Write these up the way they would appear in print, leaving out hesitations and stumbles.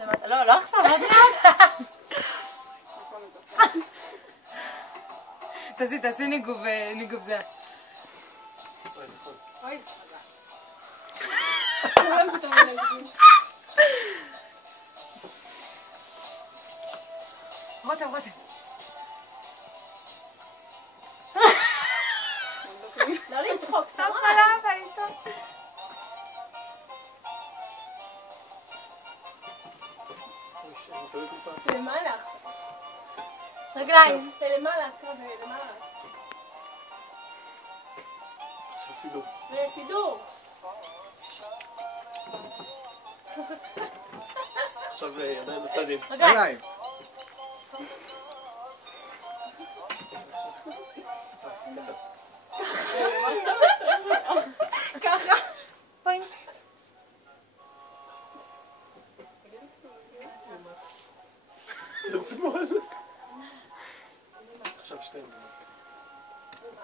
לא, לא עכשיו, לא תראה. תעשי ניגוב זה. אוי, רותם. לא לצחוק, סתם למעלה עכשיו. רגליים. זה למעלה, כזה, למעלה. עכשיו סידור. זה סידור. עכשיו ידיים בצדים. רגליים. ככה. פוינט. עכשיו שתיים.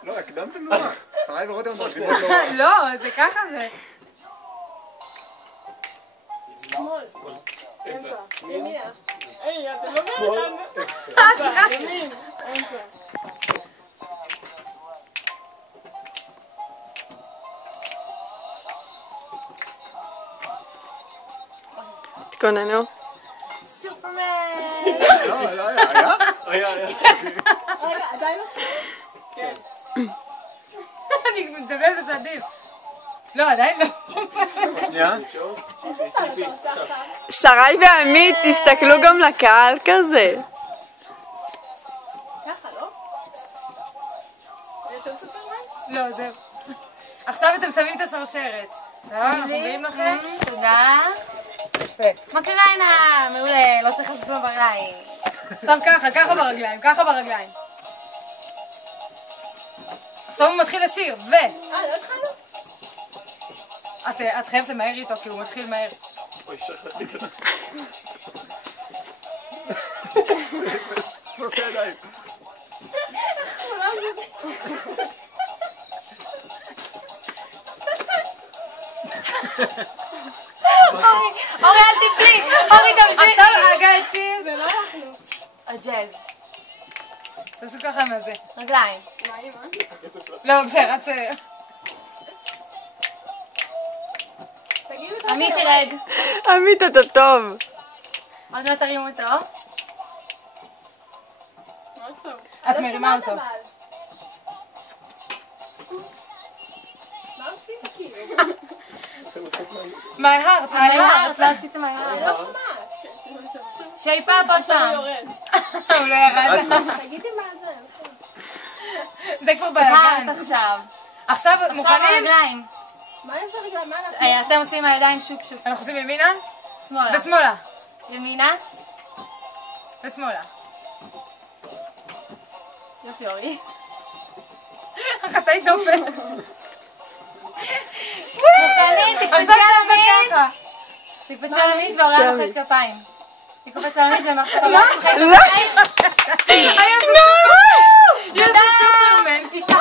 לא, הקדמתם נורא. שרי ורותם מרחיבות נורא. לא, זה ככה זה. שמאל. אמצע. ימינה. היי, אתם לא שמאל. ביחד. ימין. אמצע. תתכוננו. סופרמן. לא היה? היה. רגע, עדיין לא? כן. אני מדברת לצעדים. לא, עדיין לא. שנייה. איזה סל אתה עושה עכשיו? שרי ועמית, תסתכלו גם לקהל כזה. ככה, לא? יש עוד סופרמן? לא, זהו. עכשיו אתם שמים את השרשרת. טוב, אנחנו מביאים לכם. תודה. יפה. מה קרה הנה? מעולה, לא צריך לעשות לו ברגליים. עכשיו ככה ברגליים. עכשיו הוא מתחיל לשיר, לא התחלנו? את חייבת למהר איתו, כי הוא מתחיל מהר. אוי, שכחתי כזה. תפוס את הידיים. אורי, אל תפלי! אורי, תמשיכי! עכשיו הגאצ'ים. זה לא אנחנו. הג'אז. תעשו ככה מהזה. רגליים. מה אימא? לא, בסדר, את... תגידו את עמית תרד. עמית, אתה טוב. עוד לא תרימו אותו. את מרימה אותו. מה עושים כאילו? My heart. את לא עשיתם מהר. אני לא שומעת. שייפאפ עוד פעם. יורד. הוא לא ירד. תגידי מה זה. זה כבר בלגן. את עכשיו. עכשיו עכשיו מוכנים? הרגליים. מה איזה רגע? מה אנחנו? אתם עושים הידיים שופ שופ. אנחנו עושים ימינה? שמאלה. ושמאלה. ימינה. ושמאלה. יופי אורי. החצאית נופל. מוכנים, תקפצי על עמית. ככה. תקפצי על עמית והעולם מוחאת כפיים. תקפץ על עמית ומחאת כפיים. היה סופרמן. תשמע